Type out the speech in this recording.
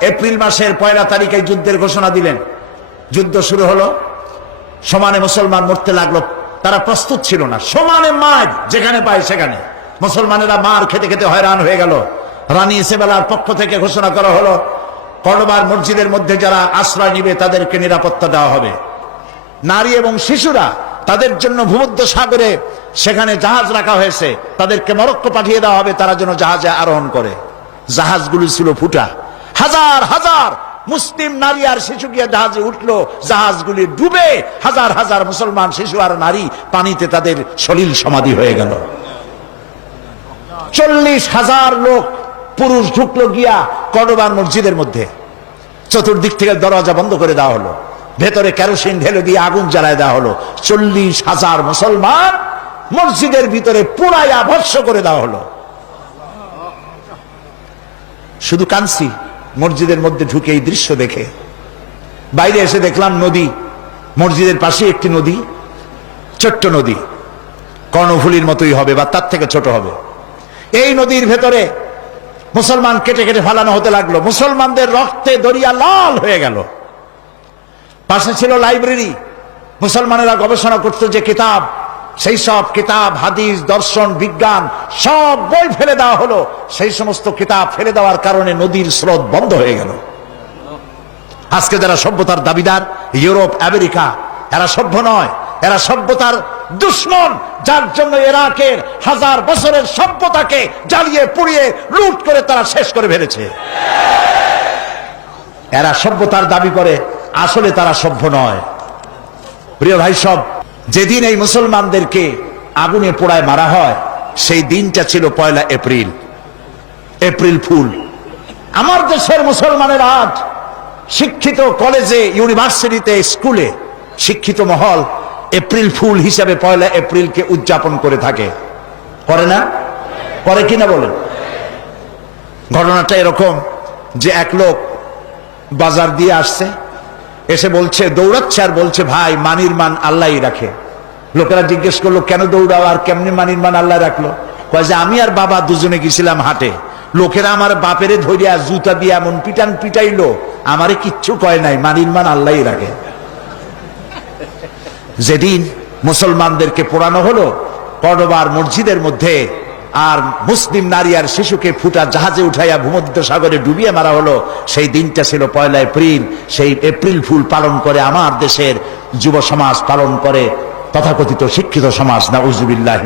April মাসের পয়লা তারিখে যুদ্ধের ঘোষণা দিলেন। যুদ্ধ শুরু হলো। সমানে মুসলমান মরতে লাগল। তারা প্রস্তুত ছিল না। সমানে মার যেখানে পায় সেখানে। মুসলমানেরা মার খেতে খেতে হয়রান হয়ে গেল। রানী ইসেবেলার পক্ষ থেকে ঘোষণা করা হলো কর্ডবার মসজিদের মধ্যে যারা আশ্রয় নিবে তাদেরকে নিরাপত্তা দেওয়া হবে। নারী এবং শিশুরা তাদের জন্য ভূমধ্য সাগরে সেখানে জাহাজ রাখা হয়েছে। তাদেরকে মরক্কো পাঠিয়ে দেওয়া হবে। তারা যেন জাহাজে আরোহণ করে। জাহাজগুলি ছিল ফুটা। হাজার হাজার মুসলিম নারী আর শিশু গিয়ে জাহাজে উঠল, জাহাজগুলি ডুবে হাজার হাজার মুসলমান শিশু আর নারী পানিতে তাদের সলিল সমাধি হয়ে গেল। চল্লিশ হাজার লোক পুরুষ ঢুকলো গিয়া কডবার মসজিদের মধ্যে। চতুর্দিক থেকে দরজা বন্ধ করে দেওয়া হলো। ভেতরে কেরোসিন ঢেলে দিয়ে আগুন জ্বালায় দেওয়া হলো। চল্লিশ হাজার মুসলমান মসজিদের ভিতরে পুরাইয়া ভস্য করে দেওয়া হলো। শুধু কানসি মসজিদের মধ্যে ঢুকে এই দৃশ্য দেখে। বাইরে এসে দেখলাম নদী। মসজিদের পাশে একটি নদী, ছোট্ট নদী। কর্ণফুলির মতোই হবে বা তার থেকে ছোট হবে। এই নদীর ভেতরে মুসলমান কেটে কেটে ফালানো হতে লাগল। মুসলমানদের রক্তে দরিয়া লাল হয়ে গেল। পাশে ছিল লাইব্রেরি। মুসলমানেরা গবেষণা করতো যে কিতাব সেই সব কিতাব, হাদিস, দর্শন, বিজ্ঞান, সব বই ফেলে দেওয়া হলো। সেই সমস্ত কিতাব ফেলে দেওয়ার কারণে নদীর স্রোত বন্ধ হয়ে গেল। আজকে যারা সভ্যতার দাবিদার, ইউরোপ, আমেরিকা, এরা সভ্য নয়, এরা সভ্যতার দুশ্মন। যার জন্য ইরাকের হাজার বছরের সভ্যতাকে জ্বালিয়ে, পুড়িয়ে, লুট করে তারা শেষ করে ফেলেছে। এরা সভ্যতার দাবি করে, আসলে তারা সভ্য নয়। প্রিয় ভাই সব যেদিন এই মুসলমানদেরকে আগুনে পোড়ায় মারা হয়, সেই দিনটা ছিল পয়লা এপ্রিল। April fool. আমার দেশের মুসলমানের আজ শিক্ষিত কলেজে, ইউনিভার্সিটিতে, স্কুলে শিক্ষিত মহল এপ্রিল ফুল হিসাবে পয়লা এপ্রিলকে উদযাপন করে থাকে। করে না? করে কিনা বলেন? ঘটনাটা এরকম যে এক লোক বাজার দিয়ে আসছে এসে বলছে, দৌড়াচ্ছে আর বলছে, ভাই, মানির মান আল্লাহই রাখে। লোকেরা জিজ্ঞেস করল, কেন দৌড়াও আর কেমনি মানির মান আল্লাহ রাখল? কয় যে, আমি আর বাবা দুজনে গেছিলাম হাটে। লোকেরা আমার বাপেরে ধরিয়া জুতা দিয়ে এমন পিটান পিটাইলো, আমারে কিচ্ছু কয় নাই, মানির মান আল্লাহই রাখে। যেদিন মুসলমানদেরকে পোড়ানো হলো কর্ডবার মসজিদের মধ্যে আর মুসলিম নারী আর শিশুকে ফুটা জাহাজে উঠাইয়া ভূমধ্য সাগরে ডুবিয়ে মারা হলো। সেই দিনটা ছিল পয়লা এপ্রিল। সেই এপ্রিল ফুল পালন করে আমার দেশের যুব সমাজ পালন করে তথাকথিত শিক্ষিত সমাজ। না উজুবিল্লাহ